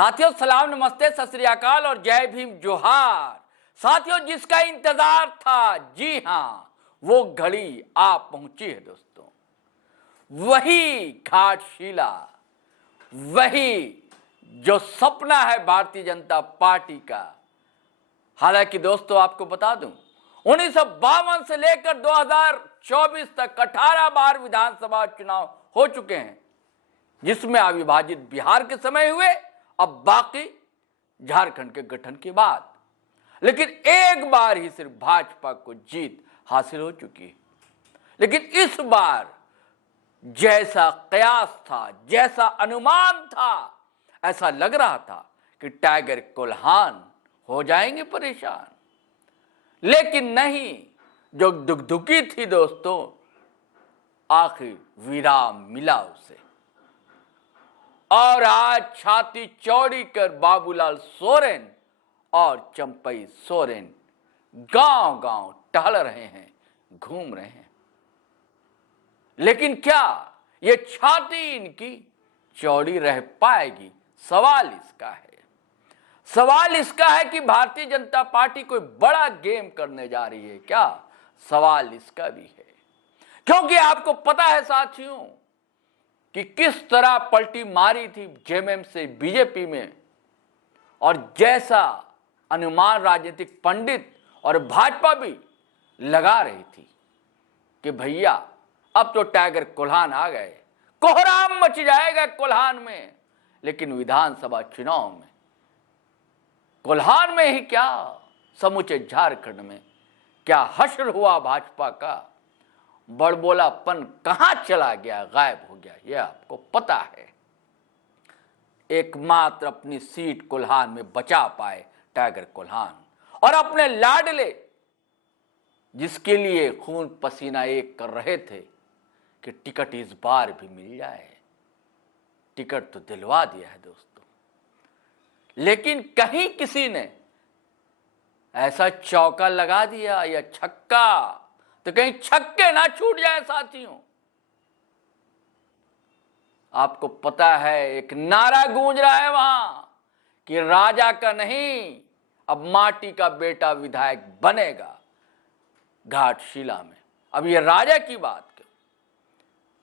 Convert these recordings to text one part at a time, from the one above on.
साथियों सलाम नमस्ते सत श्री अकाल और जय भीम जोहार। साथियों जिसका इंतजार था, जी हां वो घड़ी आ पहुंची है दोस्तों। वही घाटशिला, वही जो सपना है भारतीय जनता पार्टी का। हालांकि दोस्तों आपको बता दूं 1952 से लेकर 2024 तक 18 बार विधानसभा चुनाव हो चुके हैं, जिसमें अविभाजित बिहार के समय हुए, अब बाकी झारखंड के गठन के बाद। लेकिन एक बार ही सिर्फ भाजपा को जीत हासिल हो चुकी है। लेकिन इस बार जैसा कयास था, जैसा अनुमान था, ऐसा लग रहा था कि टाइगर कोल्हान हो जाएंगे परेशान। लेकिन नहीं, जो दुखदुखी थी दोस्तों, आखिर विराम मिला उसे। और आज छाती चौड़ी कर बाबूलाल सोरेन और चंपई सोरेन गांव-गांव टहल रहे हैं, घूम रहे हैं। लेकिन क्या ये छाती इनकी चौड़ी रह पाएगी? सवाल इसका है। सवाल इसका है कि भारतीय जनता पार्टी कोई बड़ा गेम करने जा रही है क्या? सवाल इसका भी है, क्योंकि आपको पता है साथियों कि किस तरह पलटी मारी थी जेएमएम से बीजेपी में, और जैसा अनुमान राजनीतिक पंडित और भाजपा भी लगा रही थी कि भैया अब तो टाइगर कोल्हान आ गए, कोहराम मच जाएगा कोल्हान में। लेकिन विधानसभा चुनाव में कोल्हान में ही क्या, समूचे झारखंड में क्या हश्र हुआ भाजपा का। बड़बोलापन कहां चला गया, गायब हो गया, यह आपको पता है। एकमात्र अपनी सीट कोल्हान में बचा पाए टाइगर कोल्हान, और अपने लाडले जिसके लिए खून पसीना एक कर रहे थे कि टिकट इस बार भी मिल जाए। टिकट तो दिलवा दिया है दोस्तों, लेकिन कहीं किसी ने ऐसा चौका लगा दिया या छक्का, तो कहीं छक्के ना छूट जाए साथियों। आपको पता है एक नारा गूंज रहा है वहां कि राजा का नहीं, अब माटी का बेटा विधायक बनेगा घाटशिला में। अब ये राजा की बात क्यों?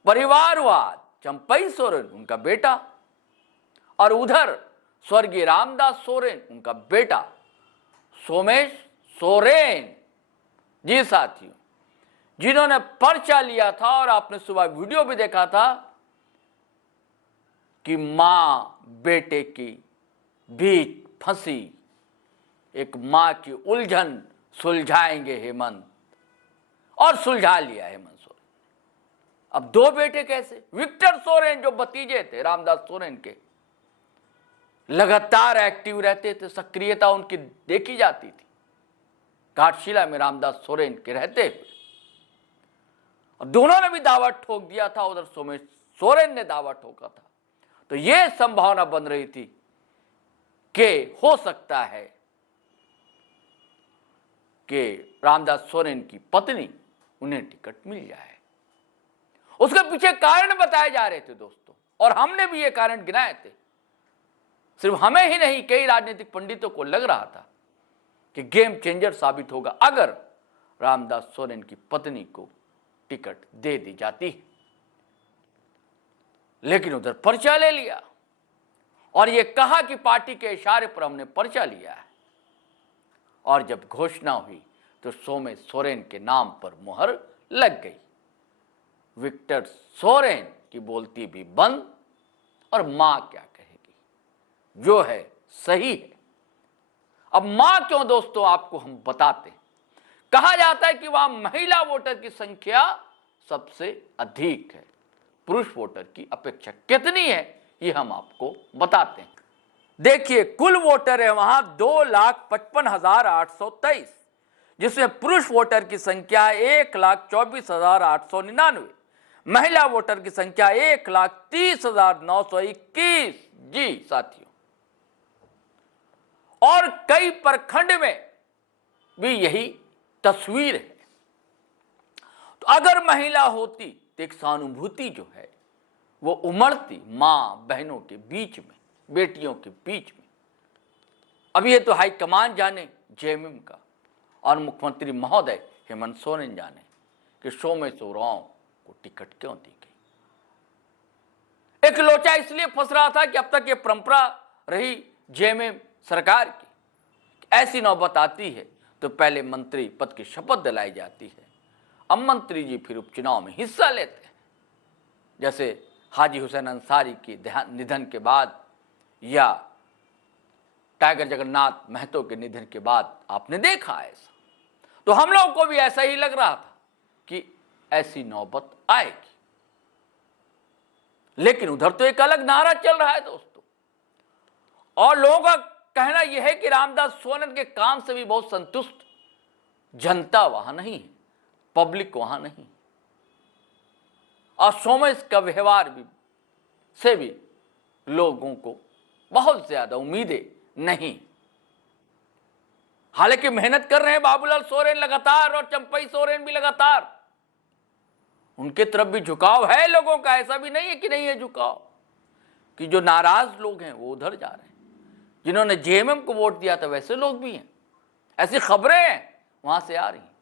परिवारवाद, चंपई सोरेन उनका बेटा, और उधर स्वर्गीय रामदास सोरेन उनका बेटा सोमेश सोरेन। जी साथियों, जिन्होंने पर्चा लिया था, और आपने सुबह वीडियो भी देखा था कि मां बेटे की बीच फंसी, एक मां की उलझन सुलझाएंगे हेमंत, और सुलझा लिया हेमंत सोरेन। अब दो बेटे कैसे? विक्टर सोरेन जो भतीजे थे रामदास सोरेन के, लगातार एक्टिव रहते थे, सक्रियता उनकी देखी जाती थी घाटशिला में रामदास सोरेन के रहते हुए, और दोनों ने भी दावा ठोक दिया था। उधर सोमेश सोरेन ने दावा ठोका था। तो यह संभावना बन रही थी कि हो सकता है कि रामदास सोरेन की पत्नी उन्हें टिकट मिल जाए। उसके पीछे कारण बताए जा रहे थे दोस्तों, और हमने भी ये कारण गिनाए थे। सिर्फ हमें ही नहीं, कई राजनीतिक पंडितों को लग रहा था कि गेम चेंजर साबित होगा अगर रामदास सोरेन की पत्नी को टिकट दे दी जाती। लेकिन उधर पर्चा ले लिया और यह कहा कि पार्टी के इशारे पर हमने पर्चा लिया है, और जब घोषणा हुई तो सोमेश सोरेन के नाम पर मुहर लग गई। विक्टर सोरेन की बोलती भी बंद, और मां क्या कहेगी, जो है सही है। अब मां क्यों दोस्तों, आपको हम बताते हैं। कहा जाता है कि वहां महिला वोटर की संख्या सबसे अधिक है, पुरुष वोटर की अपेक्षा। कितनी है ये हम आपको बताते हैं। देखिए कुल वोटर है वहां 2,55,823, जिसमें पुरुष वोटर की संख्या 1,24,899, महिला वोटर की संख्या 1,30,921। जी साथियों, और कई प्रखंड में भी यही तस्वीर है। तो अगर महिला होती तो एक सहानुभूति जो है वो उमड़ती मां बहनों के बीच में। बेटियों के बीच में। अब ये तो हाईकमान जाने जेएमएम का और मुख्यमंत्री महोदय हेमंत सोरेन जाने कि सोमेश्वर उरांव को टिकट क्यों दी गई। एक लोचा इसलिए फंस रहा था कि अब तक ये परंपरा रही जेएमएम सरकार की, ऐसी नौबत आती है तो पहले मंत्री पद की शपथ दिलाई जाती है, अब मंत्री जी फिर उपचुनाव में हिस्सा लेते हैं। जैसे हाजी हुसैन अंसारी के निधन के बाद या टाइगर जगन्नाथ महतो के निधन के बाद आपने देखा ऐसा, तो हम लोगों को भी ऐसा ही लग रहा था कि ऐसी नौबत आएगी। लेकिन उधर तो एक अलग नारा चल रहा है दोस्तों, और लोगों का कहना यह है कि रामदास सोरेन के काम से भी बहुत संतुष्ट जनता वहां नहीं है, पब्लिक वहां नहीं, और सोमेश का व्यवहार भी से भी लोगों को बहुत ज्यादा उम्मीदें नहीं। हालांकि मेहनत कर रहे हैं बाबूलाल सोरेन लगातार, और चंपई सोरेन भी लगातार, उनके तरफ भी झुकाव है लोगों का, ऐसा भी नहीं है कि नहीं है झुकाव, कि जो नाराज लोग हैं वो उधर जा रहे हैं, जिन्होंने जेएमएम को वोट दिया था वैसे लोग भी हैं, ऐसी खबरें हैं वहां से आ रही हैं।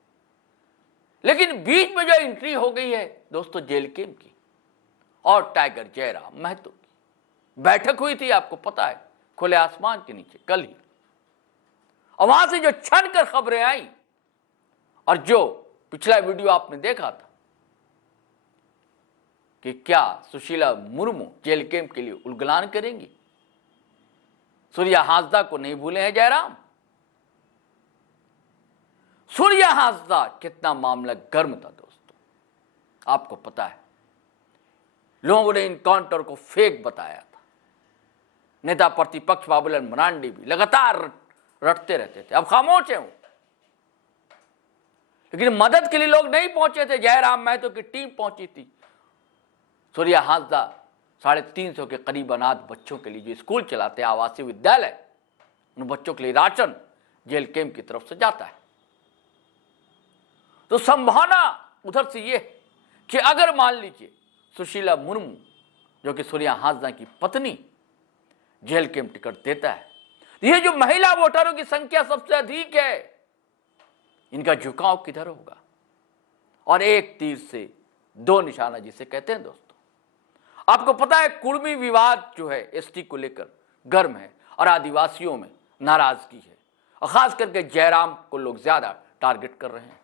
लेकिन बीच में जो एंट्री हो गई है दोस्तों जेल केम की और टाइगर जयराम महतो की बैठक हुई थी, आपको पता है, खुले आसमान के नीचे कल ही, और वहां से जो छन कर खबरें आई, और जो पिछला वीडियो आपने देखा था कि क्या सुशीला मुर्मू जेल कैंप के लिए उलगलान करेंगी, सूर्या हांसदा को नहीं भूले हैं जयराम। सूर्या हांसदा कितना मामला गर्म था दोस्तों, आपको पता है, लोगों ने इनकाउंटर को फेक बताया था, नेता प्रतिपक्ष बाबूलाल मरांडी भी लगातार रटते रहते थे, अब खामोश है वो, लेकिन मदद के लिए लोग नहीं पहुंचे थे। जयराम महतो की टीम पहुंची थी। सूर्या हांसदा 350 के करीब अनाथ बच्चों के लिए जो स्कूल चलाते हैं, आवासीय विद्यालय, उन बच्चों के लिए राशन जेल कैंप की तरफ से जाता है। तो संभावना उधर से यह कि अगर मान लीजिए सुशीला मुर्मू जो कि सूर्या हांसदा की पत्नी जेल कैंप टिकट देता है, तो ये जो महिला वोटरों की संख्या सबसे अधिक है, इनका झुकाव किधर होगा। और एक तीर से दो निशाना जिसे कहते हैं दोस्तों, आपको पता है कुर्मी विवाद जो है एसटी को लेकर गर्म है और आदिवासियों में नाराजगी है, और खास करके जयराम को लोग ज्यादा टारगेट कर रहे हैं।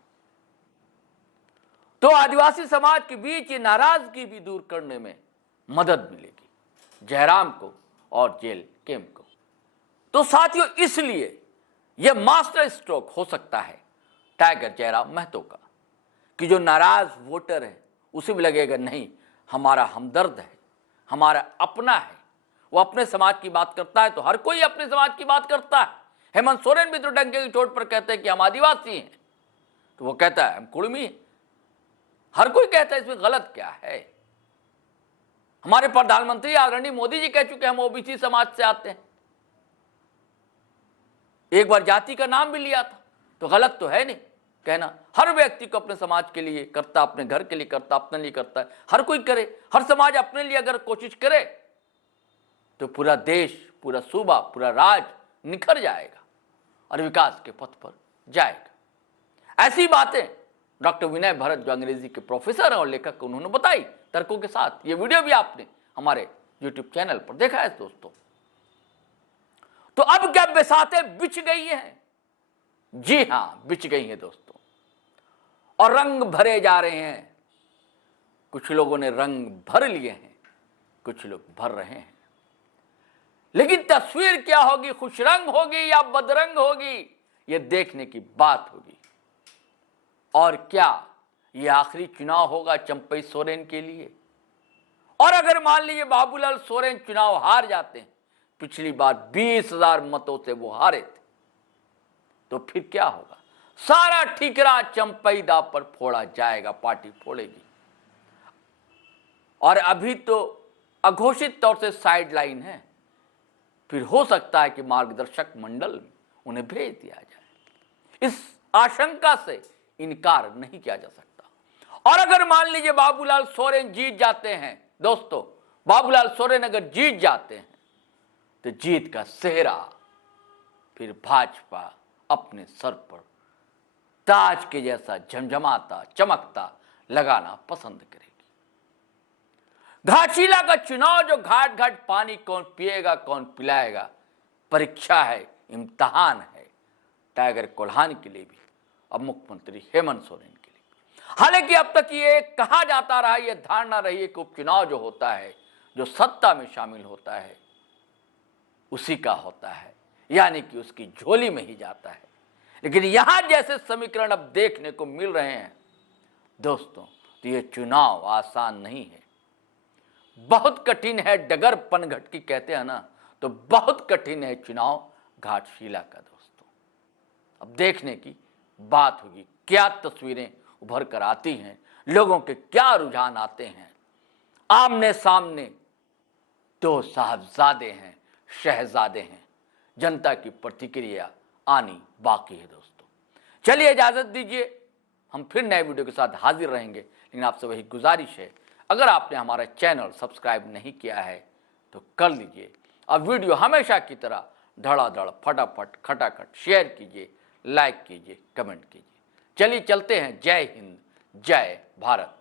तो आदिवासी समाज के बीच ये नाराजगी भी दूर करने में मदद मिलेगी जयराम को और जेल कैंप को। तो साथियों, इसलिए यह मास्टर स्ट्रोक हो सकता है टाइगर जयराम महतो का, कि जो नाराज वोटर है उसे भी लगेगा नहीं, हमारा हमदर्द है, हमारा अपना है, वो अपने समाज की बात करता है तो हर कोई अपने समाज की बात करता है। हेमंत सोरेन भी तो डंके की चोट पर कहते हैं कि हम आदिवासी हैं, तो वो कहता है हम कुर्मी हैं। हर कोई कहता है, इसमें गलत क्या है। हमारे प्रधानमंत्री आदरणीय मोदी जी कह चुके हैं हम ओबीसी समाज से आते हैं, एक बार जाति का नाम भी लिया था, तो गलत तो है नहीं कहना। हर व्यक्ति को अपने समाज के लिए करता, अपने घर के लिए करता, अपने लिए करता है, हर कोई करे, हर समाज अपने लिए अगर कोशिश करे तो पूरा देश, पूरा सूबा, पूरा राज निखर जाएगा और विकास के पथ पर जाएगा। ऐसी बातें डॉक्टर विनय भरत जो अंग्रेजी के प्रोफेसर हैं और लेखक, उन्होंने बताई तर्कों के साथ। ये वीडियो भी आपने हमारे यूट्यूब चैनल पर देखा है दोस्तों। तो अब क्या बसातें बिछ गई हैं? जी हां, बिछ गई हैं दोस्तों, और रंग भरे जा रहे हैं। कुछ लोगों ने रंग भर लिए हैं, कुछ लोग भर रहे हैं, लेकिन तस्वीर क्या होगी, खुश रंग होगी या बदरंग होगी, यह देखने की बात होगी। और क्या ये आखिरी चुनाव होगा चंपई सोरेन के लिए? और अगर मान लीजिए बाबूलाल सोरेन चुनाव हार जाते हैं, पिछली बार 20,000 मतों से वो हारे थे, तो फिर क्या होगा? सारा ठीकरा चंपई दा पर फोड़ा जाएगा, पार्टी फोड़ेगी। और अभी तो अघोषित तौर से साइडलाइन है, फिर हो सकता है कि मार्गदर्शक मंडल में उन्हें भेज दिया जाए। इस आशंका से इनकार नहीं किया जा सकता। और अगर मान लीजिए बाबूलाल सोरेन जीत जाते हैं दोस्तों, बाबूलाल सोरेन अगर जीत जाते हैं, तो जीत का सेहरा फिर भाजपा अपने सर पर ताज के जैसा झमझमाता चमकता लगाना पसंद करेगी। घाटशिला का चुनाव जो घाट घाट पानी कौन पिएगा कौन पिलाएगा, परीक्षा है, इम्तिहान है टाइगर कोल्हान के लिए भी और मुख्यमंत्री हेमंत सोरेन के लिए। हालांकि अब तक ये कहा जाता रहा, ये धारणा रही है कि उपचुनाव जो होता है, जो सत्ता में शामिल होता है उसी का होता है, यानी कि उसकी झोली में ही जाता है। लेकिन यहां जैसे समीकरण अब देखने को मिल रहे हैं दोस्तों, तो ये चुनाव आसान नहीं है, बहुत कठिन है। डगर पनघट की कहते हैं ना, तो बहुत कठिन है चुनाव घाटशिला का दोस्तों। अब देखने की बात होगी क्या तस्वीरें उभर कर आती हैं, लोगों के क्या रुझान आते हैं। आमने सामने दो साहबजादे हैं, शहजादे हैं, जनता की प्रतिक्रिया आनी बाकी है दोस्तों। चलिए इजाजत दीजिए, हम फिर नए वीडियो के साथ हाजिर रहेंगे। लेकिन आपसे वही गुजारिश है, अगर आपने हमारा चैनल सब्सक्राइब नहीं किया है तो कर लीजिए और वीडियो हमेशा की तरह धड़ाधड़ फटाफट खटाखट शेयर कीजिए, लाइक कीजिए, कमेंट कीजिए। चलिए चलते हैं। जय हिंद, जय भारत।